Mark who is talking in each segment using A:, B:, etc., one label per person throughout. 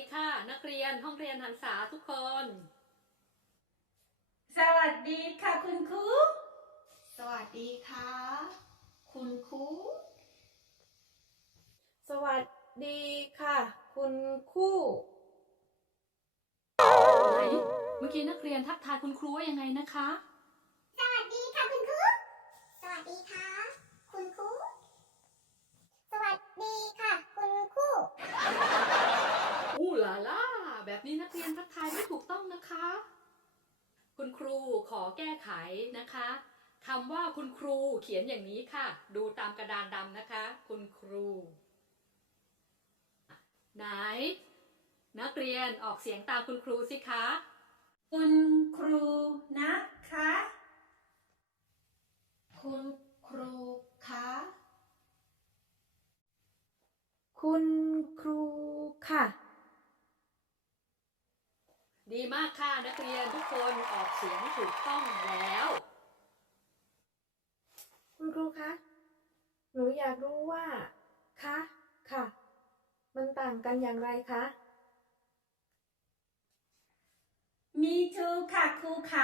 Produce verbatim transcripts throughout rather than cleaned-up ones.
A: ค่ะนักเรียนห้องเรียนหันษาทุกคน
B: สวัสดีค่ะคุณครู
C: สวัสดีค่ะ คุณครู
D: สวัสดีค่ะ คุณครู
A: ไหนเมื่อกี้นักเรียนทักทายคุณครูว่ายังไงนะคะ
E: สวัสดีค่ะคุณครู สวัสดีค่ะ คุณครู สวัสดีค่ะคุณครู
A: อู้ลาล่าแบบนี้นักเรียนทักทายไม่ถูกต้องนะคะ คุณครูขอแก้ไขนะคะคำว่าคุณครูเขียนอย่างนี้ค่ะ ดูตามกระดานดำนะคะ คุณครูไหนนักเรียนออกเสียงตามคุณครูสิคะ
B: คุณครูนะคะ
C: คุณครูคะ
D: คุณครูค่ะ
A: ดีมากค่ะนักเรียนทุกคนออกเสียงถูกต้องแล้ว
D: คุณครูคะ หนูอยากรู้ว่า คะ ค่ะ มันต่างกันอย่างไรคะ
B: มีทูค่ะครูขา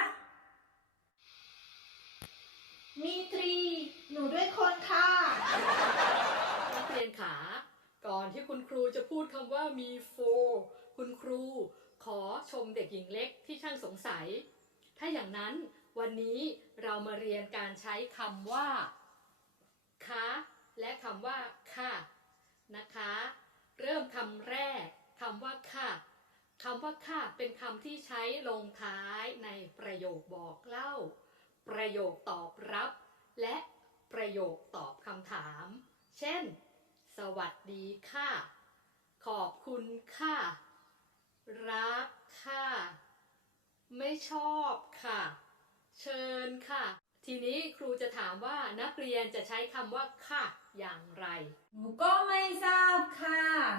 C: มีตรี หนูด้วยคนค่ะ
A: นักเรียนขาก่อนที่คุณครูจะพูดคำว่ามีโฟคุณครูขอชมเด็กหญิงเล็กที่ช่างสงสัย ถ้าอย่างนั้นวันนี้เรามาเรียนการใช้คำว่าคะและคำว่าค่ะนะคะ เริ่มคำแรกคำว่าค่ะคำว่าค่ะเป็นคำที่ใช้ลงท้ายในประโยคบอกเล่า ประโยคตอบรับ และประโยคตอบคำถาม เช่น สวัสดีค่ะ ขอบคุณค่ะ รักค่ะ ไม่ชอบค่ะ เชิญค่ะ ทีนี้ครูจะถามว่านักเรียนจะใช้คำว่าค่ะอย่างไร
B: หนูก็ไม่ทราบค่ะ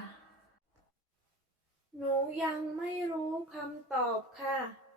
D: หนูยังไม่รู้คำตอบค่ะ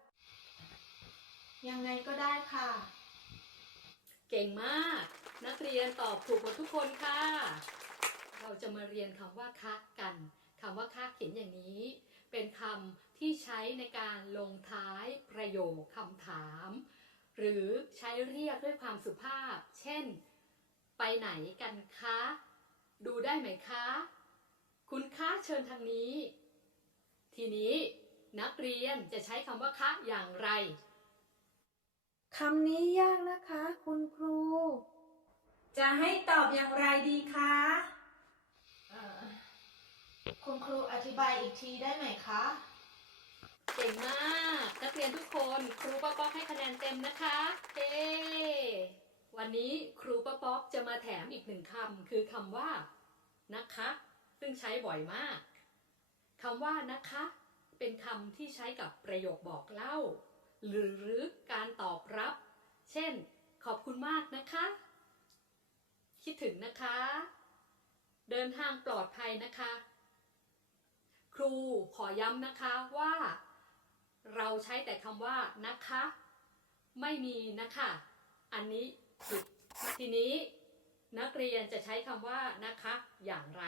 C: ยังไงก็ได้ค่ะ
A: เก่งมาก นักเรียนตอบถูกหมดทุกคนค่ะ เราจะมาเรียนคำว่าคะกันคำว่าคะเขียนอย่างนี้ เป็นคำที่ใช้ในการลงท้ายประโยคคำถาม หรือใช้เรียกด้วยความสุภาพ เช่น ไปไหนกันคะ ดูได้ไหมคะ คุณคะเชิญทางนี้ ทีนี้นักเรียนจะใช้คำว่าคะอย่างไร
D: คำนี้ยากนะคะ คุณครู
B: จะให้ตอบอย่างไรดีคะ
C: เอ่อ คุณครูอธิบายอีกทีได้ไหมคะ
A: เก่งมากนักเรียนทุกคนครูป๊อกป๊อกให้คะแนนเต็มนะคะเย้วันนี้ครูป๊อกป๊อกจะมาแถมอีกหนึ่งคำคือคำว่านะคะซึ่งใช้บ่อยมากคำว่านะคะเป็นคำที่ใช้กับประโยคบอกเล่าหรือการตอบรับเช่นขอบคุณมากนะคะคิดถึงนะคะเดินทางปลอดภัยนะคะครูขอย้ำนะคะว่าเราใช้แต่คำว่านะคะไม่มีนะคะอันนี้ผิดทีนี้นักเรียนจะใช้คำว่านะคะอย่างไร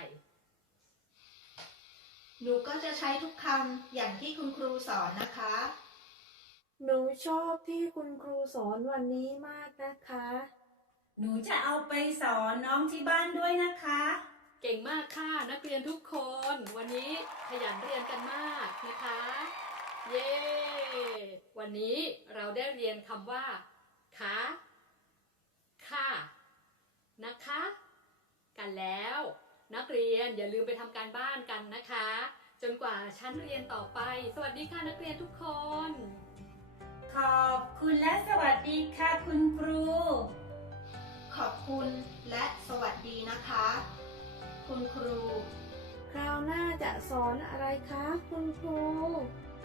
C: หนูก็จะใช้ทุกคำอย่างที่คุณครูสอนนะคะ
D: หนูชอบที่คุณครูสอนวันนี้มากนะคะ
B: หนูจะเอาไปสอนน้องที่บ้านด้วยนะคะ
A: เก่งมากค่ะนักเรียนทุกคนวันนี้ขยันเรียนกันมากนะคะเย้วันนี้เราได้เรียนคำว่าคะค่ะนะคะกันแล้วนักเรียนอย่าลืมไปทำการบ้านกันนะคะจนกว่าชั้นเรียนต่อไป สวัสดีค่ะนักเรียนทุกคน
B: ขอบคุณและสวัสดีค่ะคุณครู
C: ขอบคุณและสวัสดีนะคะ คุณครู
D: คราวหน้าจะสอนอะไรคะ คุณครู